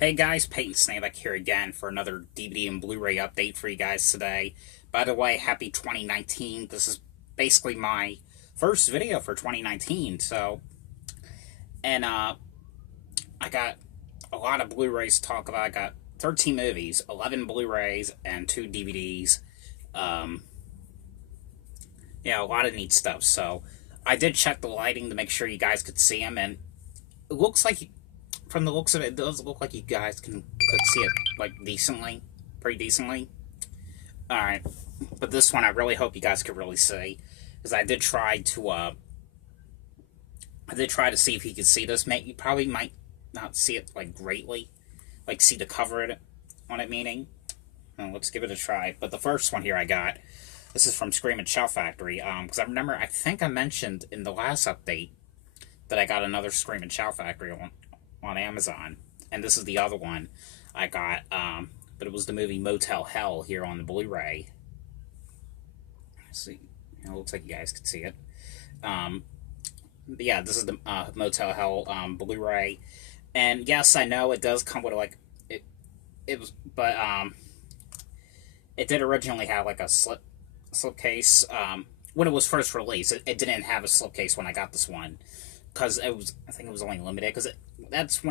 Hey guys, Peyton Snabeck here again for another DVD and Blu-ray update for you guys today. By the way, happy 2019. This is basically my first video for 2019, I got a lot of Blu-rays to talk about. I got 13 movies, 11 Blu-rays, and 2 DVDs. Um, yeah, a lot of neat stuff. So, I did check the lighting to make sure you guys could see them, and it looks like, from the looks of it, it does look like you guys could see it like decently, pretty decently. All right, but this one I really hope you guys could really see, because I did try to see if you could see this. You probably might not see it like greatly, like see the cover of it on it. Meaning, let's give it a try. But the first one here I got. This is from Scream and Shout Factory. Because I think I mentioned in the last update that I got another Scream and Shout Factory on Amazon, and this is the other one I got. But it was the movie Motel Hell here on the Blu-ray. See, it looks like you guys can see it. But yeah, this is the Motel Hell Blu-ray, and yes, I know it does come with like it. It was, but it did originally have like a slipcase when it was first released. It didn't have a slipcase when I got this one, because I think it was only limited, because that's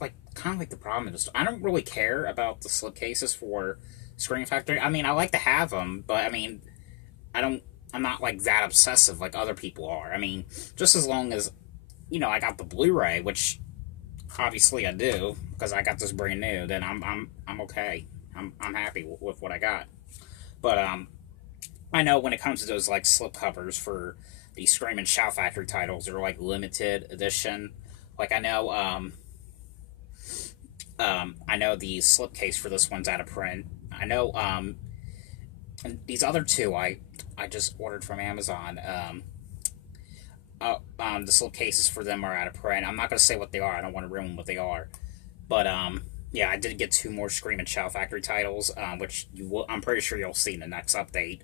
like kind of like the problem. I don't really care about the slipcases for Scream Factory. I mean, I like to have them, but I mean, I'm not like that obsessive like other people are. I mean, just as long as, I got the Blu-ray, which obviously I do, because I got this brand new, then I'm okay. I'm happy with what I got. But I know when it comes to those like slipcovers for the Scream and Shout Factory titles, they're like limited edition. Like I know the slipcase for this one's out of print. I know and these other two I just ordered from Amazon. The slipcases for them are out of print. I'm not gonna say what they are. I don't want to ruin what they are. But yeah, I did get 2 more Scream and Shout Factory titles, which I'm pretty sure you'll see in the next update.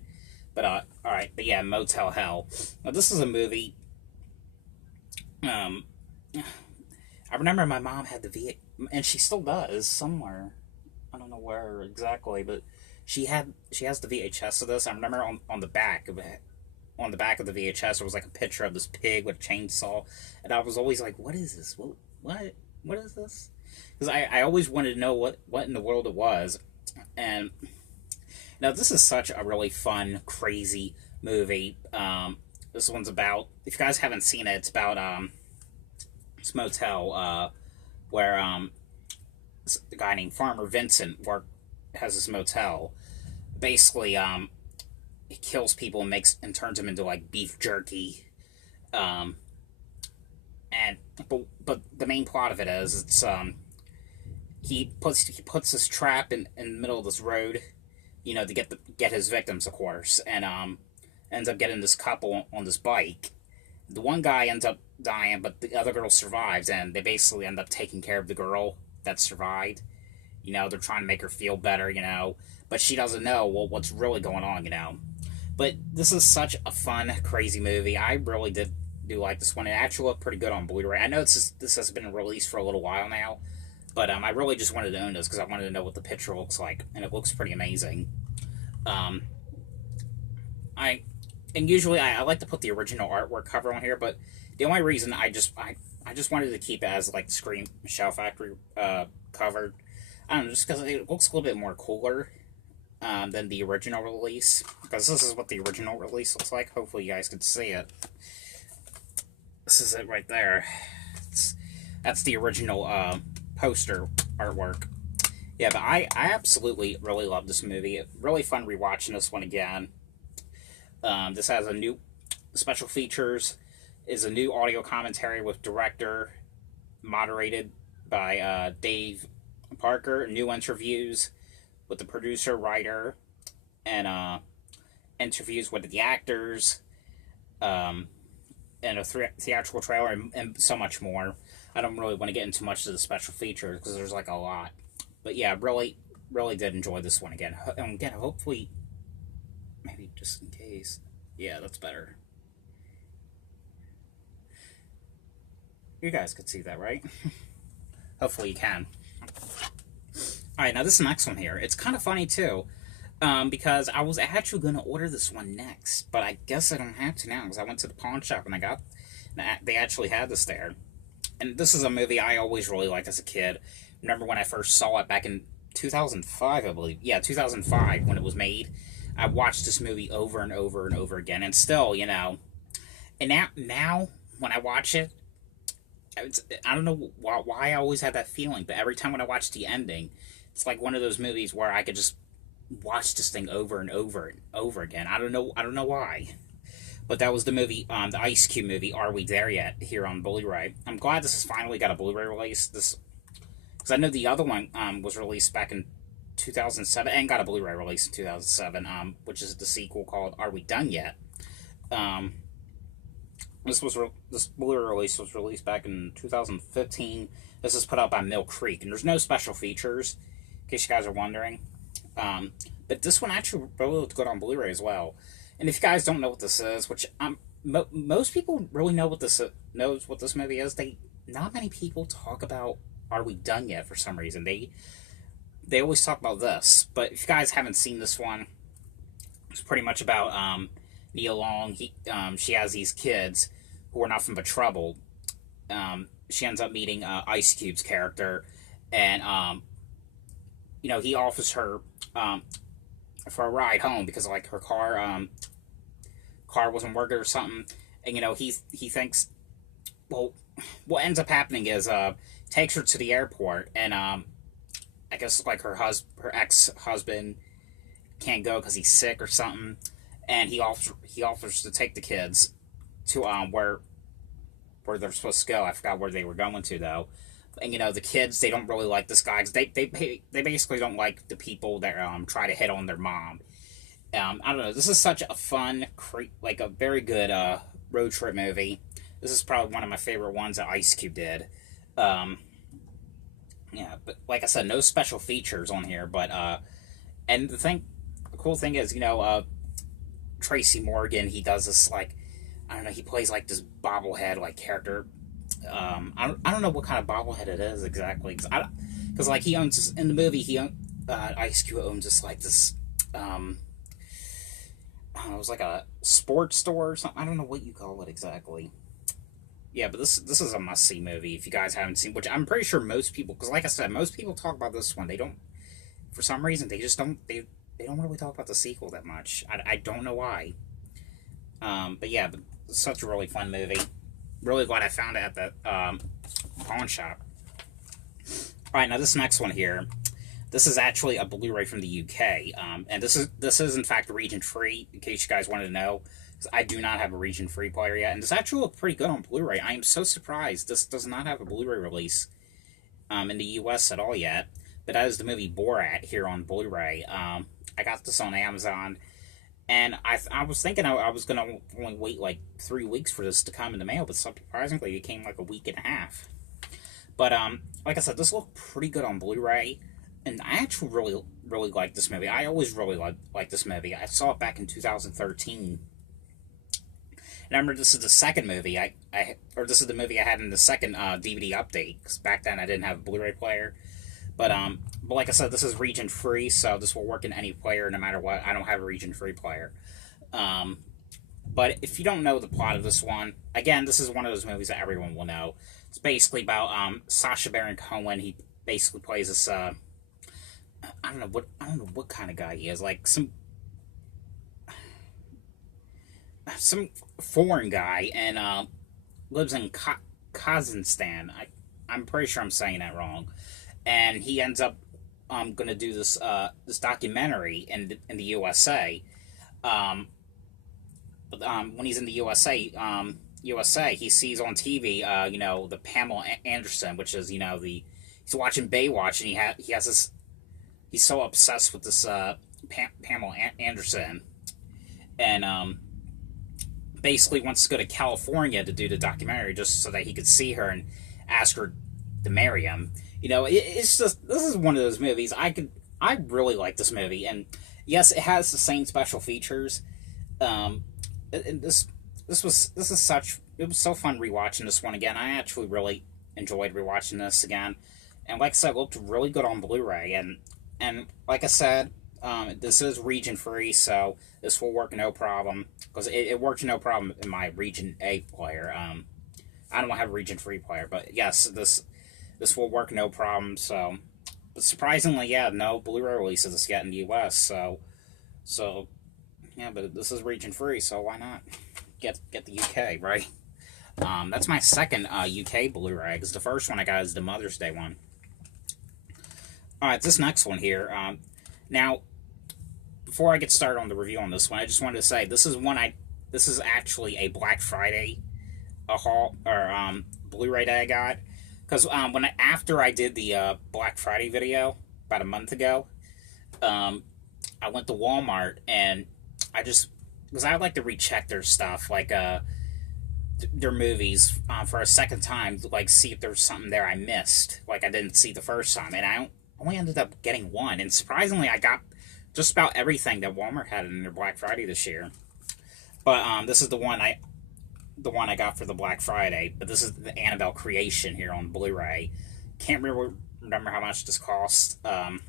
But all right, but yeah, Motel Hell. Now this is a movie. I remember my mom had the and she still does somewhere. I don't know where exactly, but she has the VHS of this. I remember on the back of it, on the back of the VHS, there was like a picture of this pig with a chainsaw, and I was always like, "What is this? What is this?" Because I always wanted to know what in the world it was. And now this is such a really fun, crazy movie. This one's about, if you guys haven't seen it, it's about this motel where a guy named Farmer Vincent has this motel. Basically, he kills people and turns them into like beef jerky. And but the main plot of it is he puts this trap in the middle of this road, to get his victims, of course, and ends up getting this couple on this bike. The one guy ends up dying, but the other girl survives, and they basically end up taking care of the girl that survived. They're trying to make her feel better, but she doesn't know what's really going on, But this is such a fun, crazy movie. I really do like this one. It actually looked pretty good on Blu-ray. I know this has been released for a little while now, but I really just wanted to own this because I wanted to know what the picture looks like, and it looks pretty amazing. Usually I like to put the original artwork cover on here, but the only reason I just wanted to keep it as like the Scream Shout Factory cover. I don't know, just because it looks a little bit more cooler than the original release. Because this is what the original release looks like. Hopefully you guys can see it. This is it right there. That's the original poster artwork. Yeah, but I absolutely really love this movie. Really fun rewatching this one again. This has a new special features. Is a new audio commentary with director, moderated by Dave Parker. New interviews with the producer, writer, and interviews with the actors, and a theatrical trailer, and so much more. I don't really want to get into much of the special features because there's like a lot. But yeah, really did enjoy this one again. And again, hopefully, maybe just in case. Yeah, that's better. You guys could see that, right? Hopefully you can. Alright, now this next one here, it's kind of funny too. Because I was actually going to order this one next, but I guess I don't have to now because I went to the pawn shop and they actually had this there. And this is a movie I always really liked as a kid. Remember when I first saw it back in 2005, I believe. Yeah, 2005 when it was made. I watched this movie over and over and over again, and still, and now when I watch it, I don't know why I always had that feeling, but every time when I watch the ending, it's like one of those movies where I could just watch this thing over and over and over again. I don't know why. But that was the movie, the Ice Cube movie, Are We There Yet? Here on Blu-ray. I'm glad this has finally got a Blu-ray release. Because I know the other one was released back in 2007 and got a Blu-ray release in 2007, which is the sequel called Are We Done Yet? This Blu-ray release was released back in 2015. This is put out by Mill Creek, and there's no special features, in case you guys are wondering. But this one actually really looked good on Blu-ray as well. And if you guys don't know what this is, which most people really know what this knows what this movie is, not many people talk about Are We Done Yet for some reason. They always talk about this, but if you guys haven't seen this one, it's pretty much about Nia Long. She has these kids who are nothing but trouble. She ends up meeting Ice Cube's character, and he offers her for a ride home because like her car wasn't working or something, and he thinks, well, what ends up happening is takes her to the airport, and I guess like her ex-husband can't go because he's sick or something, and he offers to take the kids to where they're supposed to go. I forgot where they were going to though. And the kids, they don't really like this guy because they basically don't like the people that try to hit on their mom. I don't know. This is such a fun, like a very good road trip movie. This is probably one of my favorite ones that Ice Cube did. Yeah, but like I said, no special features on here. But and the cool thing is, Tracy Morgan, he does this like, I don't know, he plays like this bobblehead like character. I don't know what kind of bobblehead it is exactly, because like he owns this, in the movie Ice Cube owns this like this I don't know, it was like a sports store or something. I don't know what you call it exactly. Yeah, but this is a must see movie if you guys haven't seen, which I'm pretty sure most people, because like I said, most people talk about this one. They don't, for some reason, they just don't they don't really talk about the sequel that much. I don't know why. But yeah, but it's such a really fun movie. Really glad I found it at the pawn shop. Alright, now this next one here, this is actually a Blu-ray from the UK, and this is in fact region free. In case you guys wanted to know, because I do not have a region free player yet, and this actually looks pretty good on Blu-ray. I am so surprised this does not have a Blu-ray release in the US at all yet. But that is the movie Borat here on Blu-ray. I got this on Amazon, and I was thinking I was gonna only wait like 3 weeks for this to come in the mail, but surprisingly it came like a week and a half. But like I said, this looked pretty good on Blu-ray, and I actually really like this movie. I always really like this movie. I saw it back in 2013. And I remember this is the second movie this is the movie I had in the second DVD update, because back then I didn't have a Blu-ray player. But like I said, this is region free, so this will work in any player no matter what. I don't have a region free player. But if you don't know the plot of this one, again, this is one of those movies that everyone will know. It's basically about Sacha Baron Cohen. He basically plays this I don't know what kind of guy he is, like some foreign guy, and lives in Kazakhstan. I'm pretty sure I'm saying that wrong. And he ends up going to do this documentary in the USA. When he's in the USA, he sees on TV, the Pamela Anderson, which is, he's watching Baywatch, and he has this, he's so obsessed with this Pamela Anderson, and basically wants to go to California to do the documentary just so that he could see her and ask her to marry him. It's just, this is one of those movies I really like this movie, and yes, it has the same special features. And it was so fun rewatching this one again. I actually really enjoyed rewatching this again. and like I said, it looked really good on Blu-ray. And like I said, this is region free, so this will work no problem because it worked no problem in my region A player. I don't have a region free player, but yes, this will work no problem. So, but surprisingly, yeah, no Blu-ray releases yet in the U.S. So yeah, but this is region free, so why not get the UK, right? That's my second UK Blu-ray, because the first one I got is the Mother's Day one. Alright, this next one here. Now, before I get started on the review on this one, I just wanted to say this is actually a Black Friday haul or Blu-ray that I got, because after I did the Black Friday video about a month ago, I went to Walmart and because I like to recheck their stuff, like their movies for a second time, like see if there's something there I missed, like I didn't see the first time, and I only ended up getting one, and surprisingly I got just about everything that Walmart had in their Black Friday this year. But this is the one I got for the Black Friday, but this is the Annabelle Creation here on Blu-ray. Can't remember how much this cost. I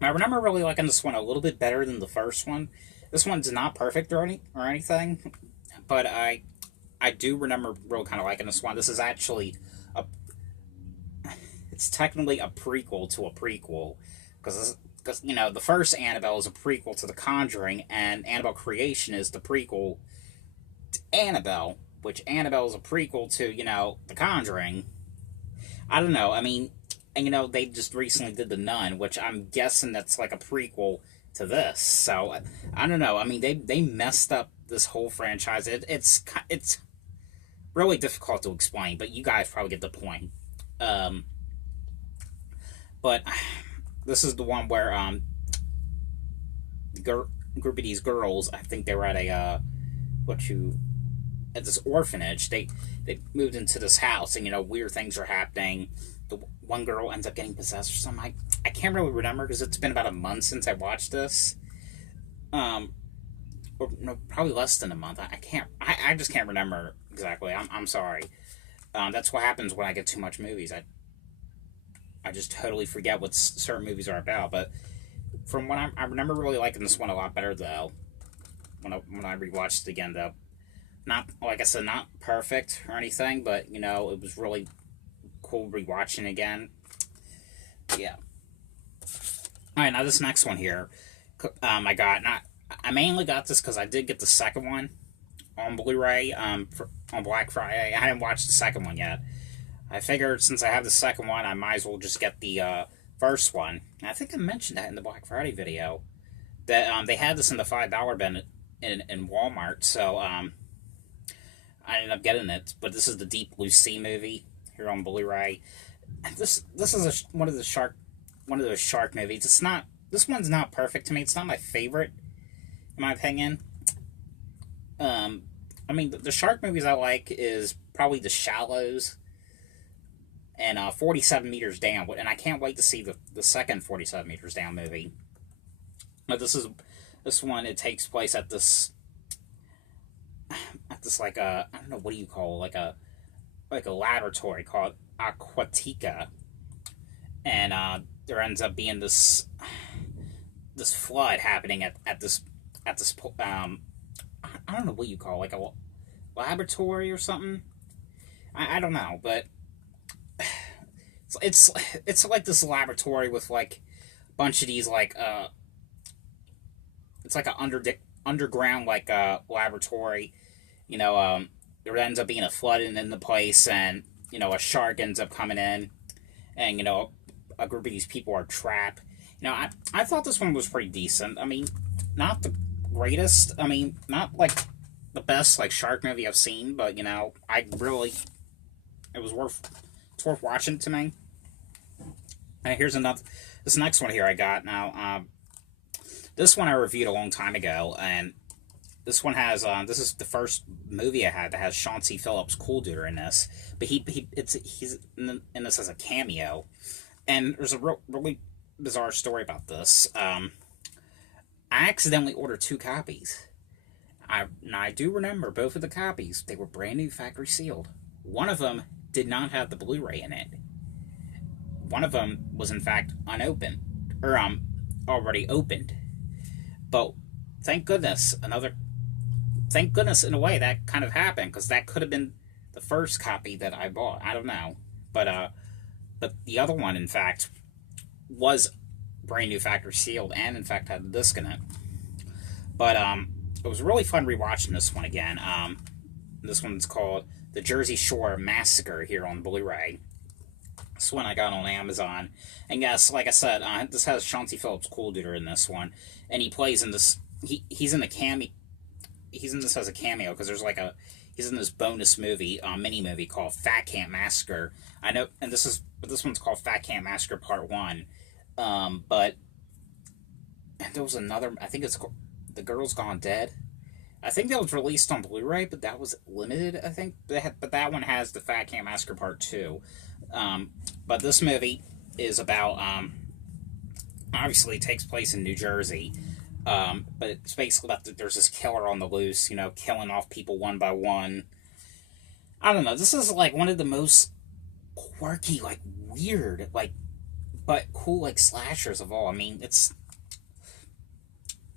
remember really liking this one a little bit better than the first one. This one's not perfect or anything, but I do remember really kind of liking this one. This is actually it's technically a prequel to a prequel, because the first Annabelle is a prequel to The Conjuring, and Annabelle Creation is the prequel to Annabelle, which Annabelle is a prequel to The Conjuring. I don't know. I mean, and they just recently did The Nun, which I'm guessing that's like a prequel to this. So I don't know. I mean, they messed up this whole franchise. It's really difficult to explain, but you guys probably get the point. But this is the one where the group of these girls, I think they were at at this orphanage. They moved into this house, and weird things are happening. The one girl ends up getting possessed or something. I can't really remember because it's been about a month since I watched this. Or no, probably less than a month. I just can't remember exactly. I'm sorry. That's what happens when I get too much movies. I just totally forget what certain movies are about. But from what I remember really liking this one a lot better though. When I rewatched it again though, not like I said, not perfect or anything, but it was really cool rewatching again. Yeah. All right, now this next one here, I mainly got this because I did get the second one on Blu-ray on Black Friday. I hadn't watched the second one yet. I figured since I have the second one, I might as well just get the first one. And I think I mentioned that in the Black Friday video, that they had this in the $5 bin in Walmart, so I ended up getting it. But this is the Deep Blue Sea movie here on Blu-ray. This is one of those shark movies. This one's not perfect to me. It's not my favorite, in my opinion. I mean, the shark movies I like is probably The Shallows and 47 Meters Down, and I can't wait to see the second 47 Meters Down movie. But this one, it takes place at this like I don't know, what do you call it? like a laboratory called Aquatica, and there ends up being this flood happening at this I don't know what you call it, like a laboratory or something. I don't know, but it's like this laboratory with like a bunch of these like it's like an underground like laboratory. There ends up being a flooding in the place, and a shark ends up coming in, and a group of these people are trapped. I thought this one was pretty decent. I mean, not the greatest. I mean, not like the best like shark movie I've seen, but it's worth watching to me. And here's this next one here I got now. This one I reviewed a long time ago, and this one has this is the first movie I had that has Chauncey Phillips Coolduder in this, but he's in this as a cameo, and there's a really bizarre story about this. I accidentally ordered 2 copies. I do remember both of the copies. They were brand new, factory sealed. One of them did not have the Blu-ray in it. one of them was in fact unopened, or already opened. But thank goodness, thank goodness in a way that kind of happened, because that could have been the first copy that I bought. I don't know, but the other one, in fact, was brand new factory sealed, and in fact had the disc in it. But it was really fun rewatching this one again. This one's called The Jersey Shore Massacre here on Blu-ray. This one I got on Amazon, and yes, like I said, this has Chauncey Phillips Coolduder in this one, and he plays in this. He's in a cameo. He's in this as a cameo because he's in this bonus movie, mini movie called Fat Camp Massacre. I know, and this one's called Fat Camp Massacre Part 1. But and there was another. I think it's called The Girl's Gone Dead. I think that was released on Blu-ray, but that was limited, I think. But that one has the Fat Camp Massacre Part 2. But this movie is about, obviously it takes place in New Jersey. But it's basically about there's this killer on the loose, killing off people one by one. I don't know. This is like one of the most quirky, like weird, like but cool, like slashers of all. I mean,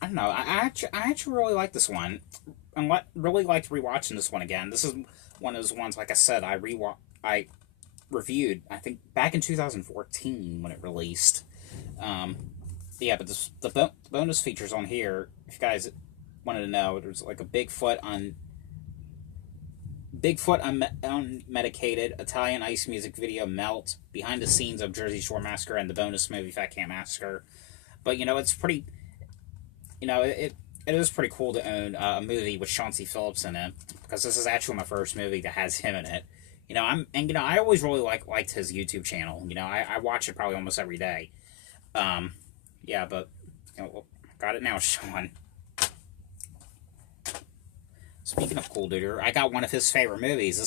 I don't know. I actually really like this one. I really liked rewatching this one again. This is one of those ones, like I said, I reviewed, I think, back in 2014 when it released. Yeah, but the bonus features on here, if you guys wanted to know, there's like a Bigfoot unmedicated Italian ice music video Melt, behind the scenes of Jersey Shore Massacre, and the bonus movie Fat Camp Massacre. But it's pretty, it is pretty cool to own a movie with Chauncey Phillips in it, because this is actually my first movie that has him in it. I always really liked his YouTube channel. I watch it probably almost every day. Yeah, but got it now, Sean. Speaking of Coolduder, I got one of his favorite movies.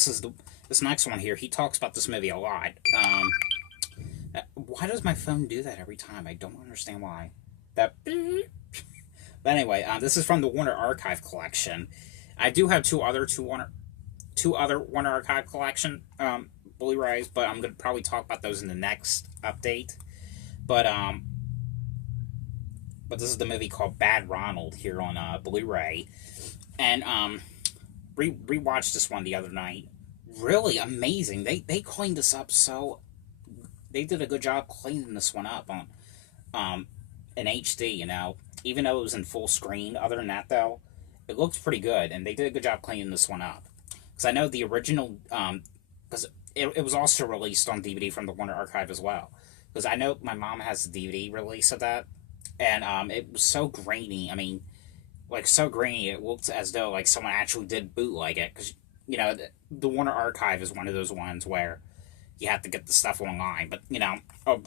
This next one here. He talks about this movie a lot. Why does my phone do that every time? I don't understand why. But anyway, this is from the Warner Archive Collection. I do have two other Warner Archive Collection Blu-rays, but I'm gonna probably talk about those in the next update. But this is the movie called Bad Ronald here on Blu-ray, and rewatched this one the other night. Really amazing. They cleaned this up, so they did a good job cleaning this one up on in HD. Even though it was in full screen. Other than that, though, it looks pretty good, and they did a good job cleaning this one up. Because I know the original, because it was also released on DVD from the Warner Archive as well. Because I know my mom has the DVD release of that, and it was so grainy. I mean, like, so grainy, it looked as though like someone actually did bootleg it. Because the Warner Archive is one of those ones where you have to get the stuff online. But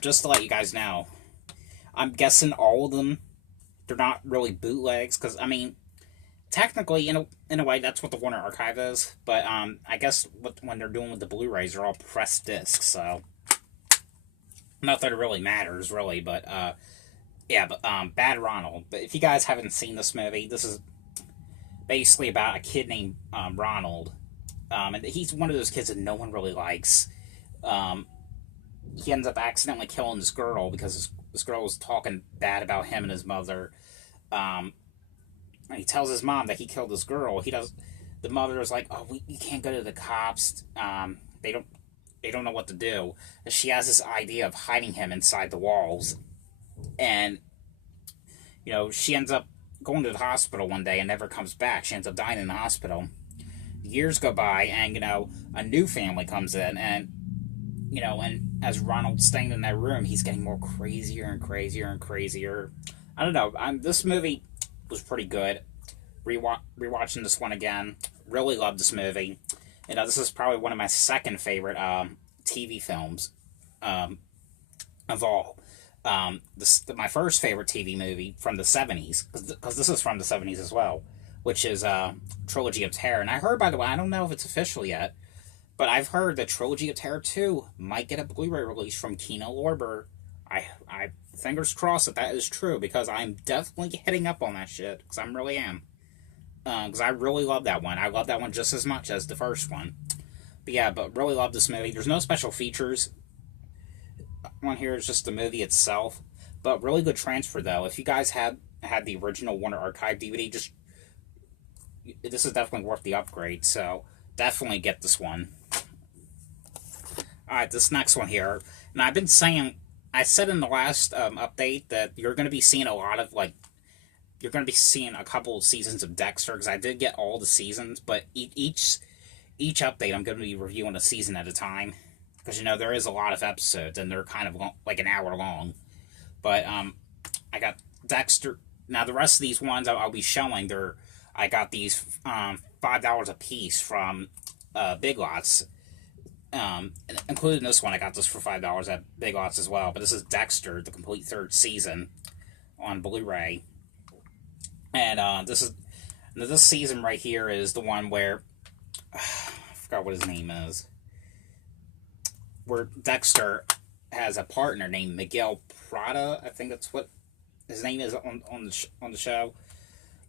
just to let you guys know, I'm guessing all of them, they're not really bootlegs. Because I mean, technically, in a way, that's what the Warner Archive is. But I guess when they're doing with the Blu-rays, they're all pressed discs. So not that it really matters, really. But yeah, but Bad Ronald. But if you guys haven't seen this movie, this is basically about a kid named Ronald. And he's one of those kids that no one really likes. He ends up accidentally killing this girl because this girl was talking bad about him and his mother. And he tells his mom that he killed this girl. The mother is like, "Oh, you can't go to the cops. They don't know what to do." And she has this idea of hiding him inside the walls. And she ends up going to the hospital one day and never comes back. She ends up dying in the hospital. Years go by, and a new family comes in, and and as Ronald's staying in that room, he's getting more crazier and crazier and crazier. I don't know. This movie was pretty good. Rewatching this one again, really loved this movie. This is probably one of my second favorite TV films of all. My first favorite TV movie from the 70s, because this is from the 70s as well, which is Trilogy of Terror. And I heard, by the way, I don't know if it's official yet, but I've heard that Trilogy of Terror 2 might get a Blu-ray release from Kino Lorber. I fingers crossed that is true, because I'm definitely hitting up on that shit, because I really am. Because I really love that one. I love that one just as much as the first one. But yeah, really love this movie. There's no special features. one here is just the movie itself, but really good transfer though. If you guys had the original Warner Archive DVD, this is definitely worth the upgrade. So definitely get this one. All right, this next one here, and I've been saying, I said in the last update that you're going to be seeing a lot of you're going to be seeing a couple of seasons of Dexter, because I did get all the seasons, but each update I'm going to be reviewing a season at a time, because there is a lot of episodes and they're kind of like an hour long. But I got Dexter. Now the rest of these ones I'll be showing, I got these $5 a piece from Big Lots. Including this one, I got this for $5 at Big Lots as well. But this is Dexter, the complete third season on Blu-ray. And this season right here is the one where I forgot what his name is. Where Dexter has a partner named Miguel Prada. I think that's what his name is on the show.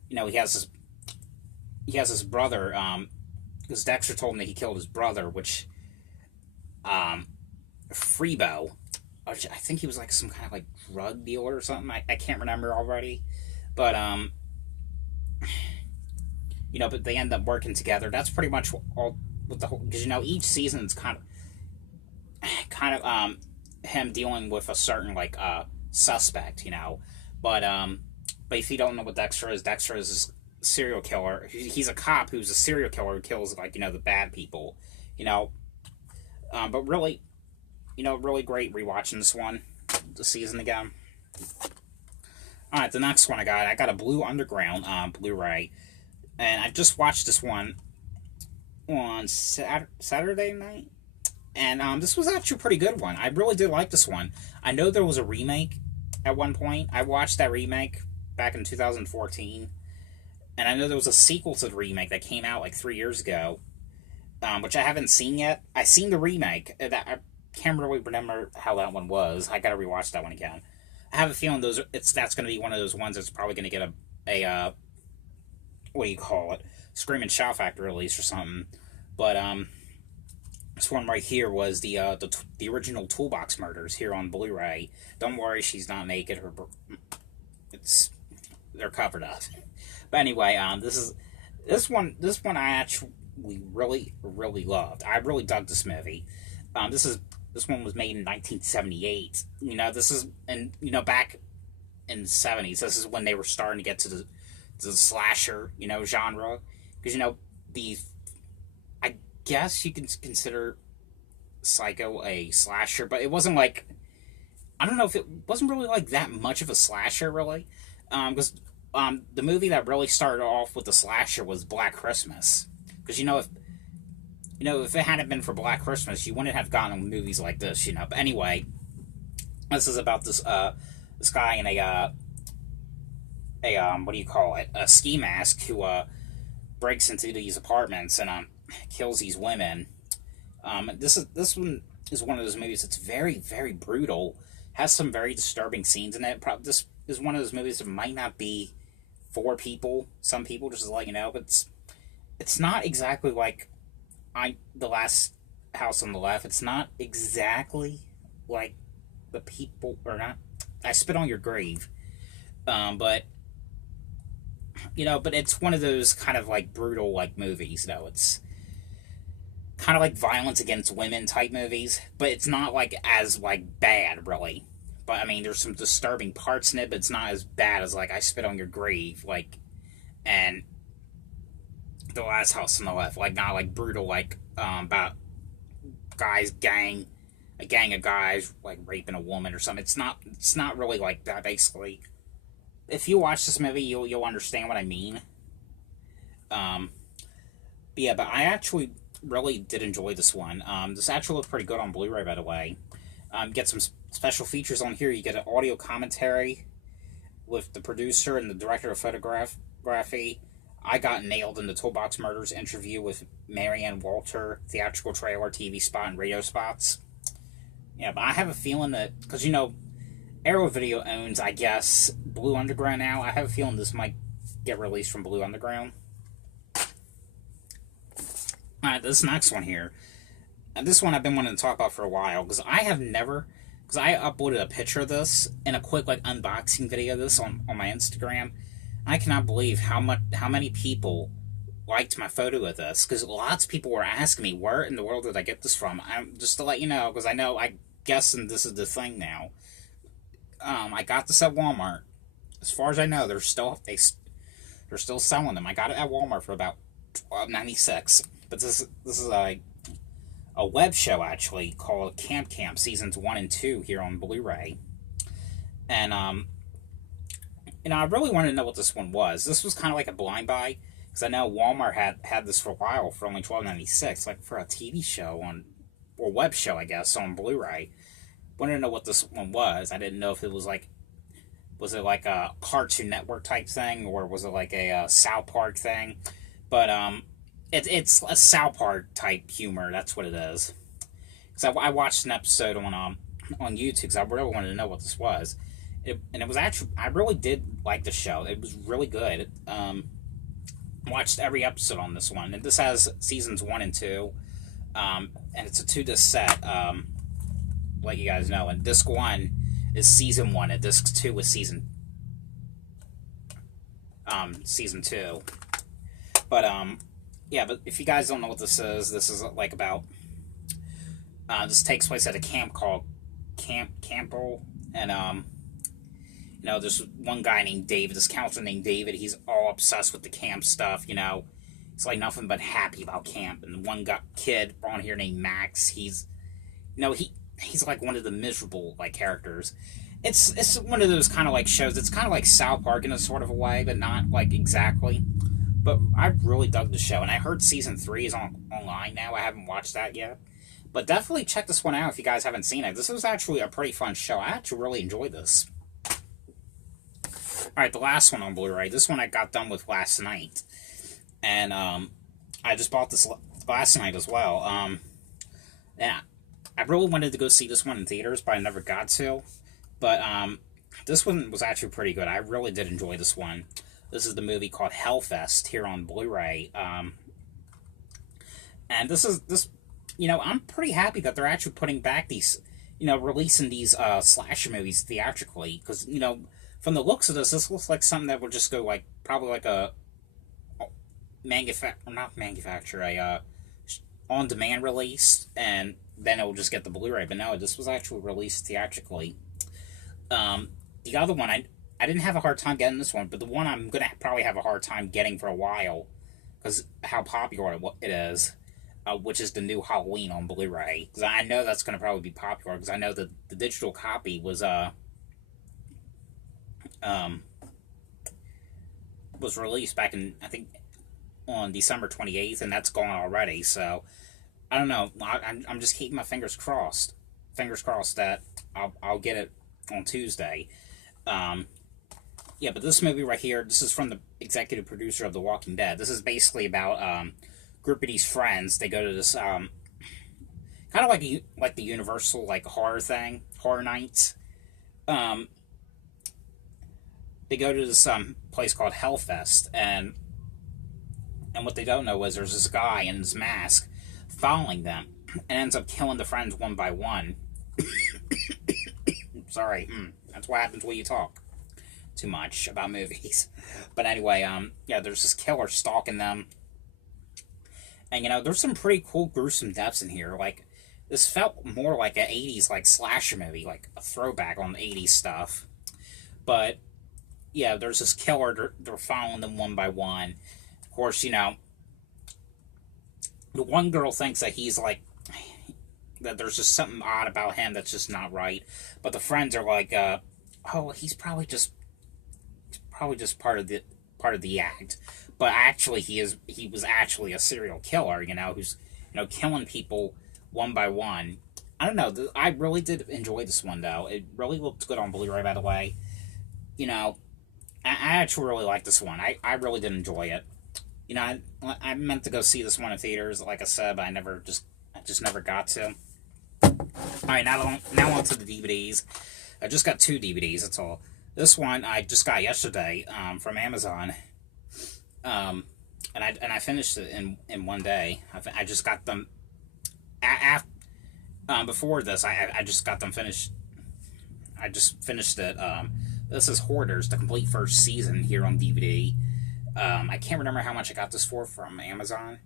He has his brother. Because Dexter told him that he killed his brother, which Freebo, I think he was like some kind of like drug dealer or something. I can't remember already, but but they end up working together. That's pretty much all with the whole, because each season is kind of him dealing with a certain suspect, but if you don't know what Dexter is this serial killer. He's a cop who's a serial killer who kills the bad people, but really, really great rewatching this season again. Alright, the next one I got a Blue Underground Blu-ray, and I just watched this one on Saturday night, and this was actually a pretty good one. I really did like this one. I know there was a remake at one point. I watched that remake back in 2014, and I know there was a sequel to the remake that came out 3 years ago, which I haven't seen yet. I seen the remake. I can't really remember how that one was. I gotta rewatch that one again. I have a feeling that's gonna be one of those ones that's probably gonna get a what do you call it? Screaming Shout Factory release or something. But this one right here was the original Toolbox murders here on Blu-ray. Don't worry, she's not naked. They're covered up. But anyway, this one I actually really loved. I really dug this movie. This one was made in 1978. This is, and back in the 70s, this is when they were starting to get to the slasher, genre. Because, I guess you can consider Psycho a slasher, but it wasn't I don't know if it wasn't really that much of a slasher, really. Because the movie that really started off with the slasher was Black Christmas. Because, if it hadn't been for Black Christmas, you wouldn't have gotten movies like this, But anyway, this is about this guy in a what do you call it? A ski mask who breaks into these apartments and kills these women. This one is one of those movies that's very, very brutal. Has some very disturbing scenes in it. This is one of those movies that might not be for people. Some people, just to let you know, but it's not exactly like The Last House on the Left. It's not exactly like the people, or not. I Spit on Your Grave, but it's one of those kind of brutal movies. It's kind of violence against women type movies, but it's not as bad, really. But I mean, there's some disturbing parts in it, but it's not as bad as I Spit on Your Grave, and The Last House on the Left, not brutal, about a gang of guys raping a woman or something. It's not really like that. Basically, if you watch this movie, you'll understand what I mean. But I actually really did enjoy this one. This actually looked pretty good on Blu-ray, by the way. Get some special features on here. You get an audio commentary with the producer and the director of photography. I got nailed in the Toolbox Murders interview with Marianne Walter, theatrical trailer, TV spot, and radio spots. Yeah, but I have a feeling that, because, Arrow Video owns, I guess, Blue Underground now. I have a feeling this might get released from Blue Underground. Alright, this next one here. And this one I've been wanting to talk about for a while, because because I uploaded a picture of this and a quick like unboxing video of this on my Instagram. I cannot believe how many people liked my photo of this, because lots of people were asking me where in the world did I get this from. I'm just to let you know, because I guessing this is the thing now. I got this at Walmart. As far as I know, they're still selling them. I got it at Walmart for about $12.96. But this is a web show actually called Camp Seasons 1 and 2 here on Blu-ray. And I really wanted to know what this one was. This was kind of like a blind buy, because I know Walmart had this for a while for only $12.96, like for a TV show or web show, I guess, on Blu-ray. Wanted to know what this one was. I didn't know if it was like, was it like a Cartoon Network type thing, or was it like a South Park thing? But it's a South Park type humor. That's what it is. Because I watched an episode on YouTube, because I really wanted to know what this was. And it was actually, I really did like the show. It was really good. Watched every episode on this one, and this has seasons 1 and 2, and it's a 2-disc set. Let you guys know. And disc 1 is season 1, and disc 2 is season 2. But yeah. But if you guys don't know what this is like about. This takes place at a camp called Camp Campbell, and you know, there's one guy named David, this counselor named David. He's all obsessed with the camp stuff. You know, he's like nothing but happy about camp. And one kid on here named Max. He's, you know, he's like one of the miserable like characters. It's one of those kind of like shows. It's kind of like South Park in a sort of a way, but not like exactly. But I really dug the show, and I heard season 3 is online now. I haven't watched that yet, but definitely check this one out if you guys haven't seen it. This was actually a pretty fun show. I actually really enjoyed this. Alright, the last one on Blu-ray. This one I got done with last night. And I just bought this last night as well. Yeah, I really wanted to go see this one in theaters, but I never got to. But this one was actually pretty good. I really did enjoy this one. This is the movie called Hellfest here on Blu-ray. And this, you know, I'm pretty happy that they're actually putting back these, you know, releasing these slasher movies theatrically. Because, you know, from the looks of this looks like something that would just go like, probably like a on-demand release, and then it will just get the Blu-ray. But no, this was actually released theatrically. The other one, I didn't have a hard time getting this one, but the one I'm going to probably have a hard time getting for a while, because how popular it is, which is the new Halloween on Blu-ray. Because I know that's going to probably be popular, because I know that the digital copy was released back in, I think, on December 28th, and that's gone already. So I don't know. I'm just keeping my fingers crossed. Fingers crossed that I'll get it on Tuesday. Yeah, but this movie right here, this is from the executive producer of The Walking Dead. This is basically about a group of these friends. They go to this kind of like the Universal like horror thing, horror nights. They go to this place called Hellfest, and what they don't know is there's this guy in his mask following them, and ends up killing the friends one by one. Sorry, that's what happens when you talk too much about movies. But anyway, yeah, there's this killer stalking them, and you know, there's some pretty cool gruesome deaths in here. Like, this felt more like an 80s like slasher movie, like a throwback on the 80s stuff. But yeah, there's this killer, they're following them one by one. Of course, you know, the one girl thinks that he's like, that there's just something odd about him that's just not right. But the friends are like, oh, he's probably just part of the act. But actually, he was actually a serial killer, you know, who's, you know, killing people one by one. I don't know. I really did enjoy this one, though. It really looked good on Blu-ray, by the way. You know, I actually really like this one. I really did enjoy it. You know, I meant to go see this one in theaters, like I said, but I just never got to. Alright, now on to the DVDs. I just got 2 DVDs, that's all. This one I just got yesterday from Amazon. And I finished it in one day. I just got them before this. I just got them finished I just finished it. This is Hoarders, the complete first season here on DVD. I can't remember how much I got this for from Amazon,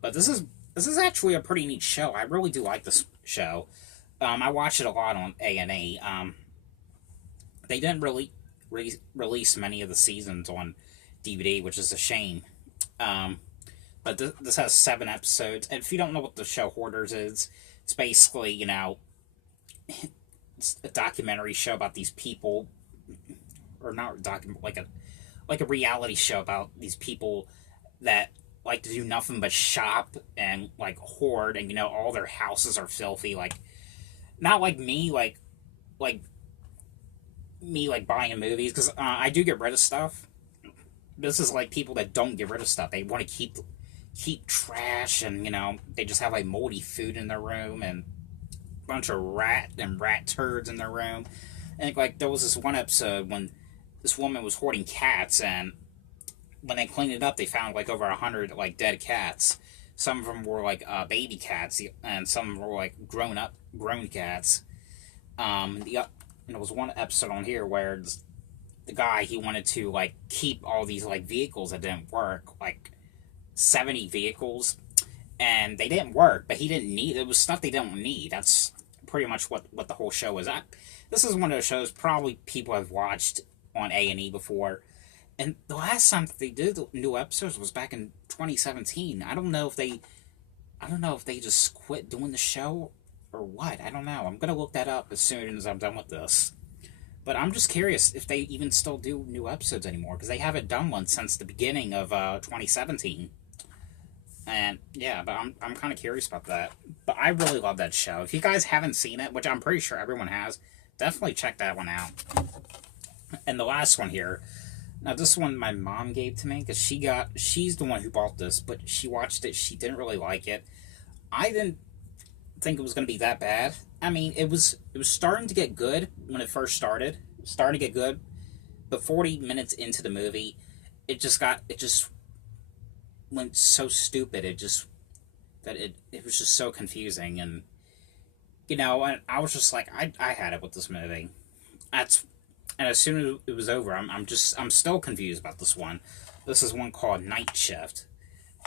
but this is actually a pretty neat show. I really do like this show. I watch it a lot on A&E. They didn't really release many of the seasons on DVD, which is a shame. But this has 7 episodes, and if you don't know what the show Hoarders is, it's basically, it's a documentary show about these people, or not like a reality show about these people that like to do nothing but shop and like hoard, and all their houses are filthy, like not like me, like me like buying movies, because I do get rid of stuff. This is like people that don't get rid of stuff. They want to keep trash, and they just have like moldy food in their room and a bunch of rat turds in their room. And like there was this one episode when this woman was hoarding cats, and when they cleaned it up, they found like over 100 like dead cats. Some of them were like baby cats, and some were like grown cats. There was one episode on here where the guy, he wanted to like keep all these like vehicles that didn't work, like 70 vehicles, and they didn't work, but he didn't need it. Was stuff they didn't need. That's pretty much what the whole show is. This is one of those shows probably people have watched on A&E before, and the last time that they did new episodes was back in 2017. I don't know if they just quit doing the show or what. I don't know. I'm gonna look that up as soon as I'm done with this. But I'm just curious if they even still do new episodes anymore, because they haven't done one since the beginning of 2017. And yeah, but I'm kind of curious about that. But I really love that show. If you guys haven't seen it, which I'm pretty sure everyone has, definitely check that one out. And the last one here, now this one my mom gave to me, because she's the one who bought this, but she watched it, she didn't really like it. I didn't think it was going to be that bad. I mean, it was starting to get good when it first started. Starting to get good, but 40 minutes into the movie, it just went so stupid. It was just so confusing, and and I was just like, I had it with this movie. And as soon as it was over, I'm still confused about this one. This is one called Nightshift.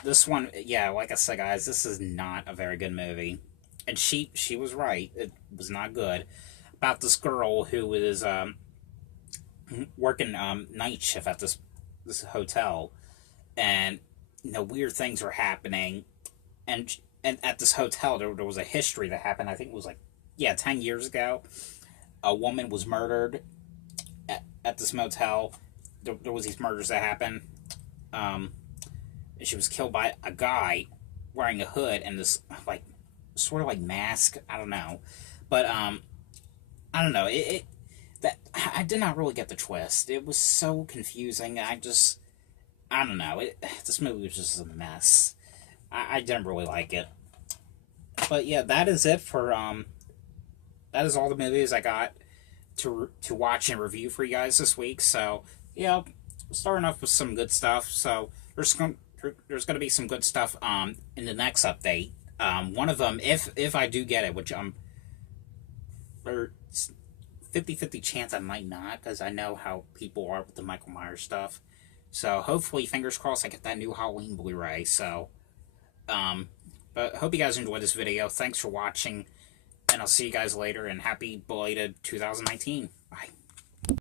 This one, yeah, like I said, guys, this is not a very good movie. And she was right. It was not good. About this girl who is working night shift at this hotel, and weird things were happening, and at this hotel there was a history that happened. I think it was 10 years ago. A woman was murdered at this motel. There was these murders that happened. And she was killed by a guy wearing a hood and this sort of mask. I don't know, but I don't know. That I did not really get the twist. It was so confusing. I don't know. This movie was just a mess. I didn't really like it. But yeah, that is it for that is all the movies I got to watch and review for you guys this week. So yeah, starting off with some good stuff. So there's going to be some good stuff in the next update. One of them, if I do get it, which there's 50-50 chance I might not, because I know how people are with the Michael Myers stuff. So hopefully, fingers crossed, I get that new Halloween Blu-ray. So, but hope you guys enjoyed this video. Thanks for watching, and I'll see you guys later, and happy belated 2019. Bye.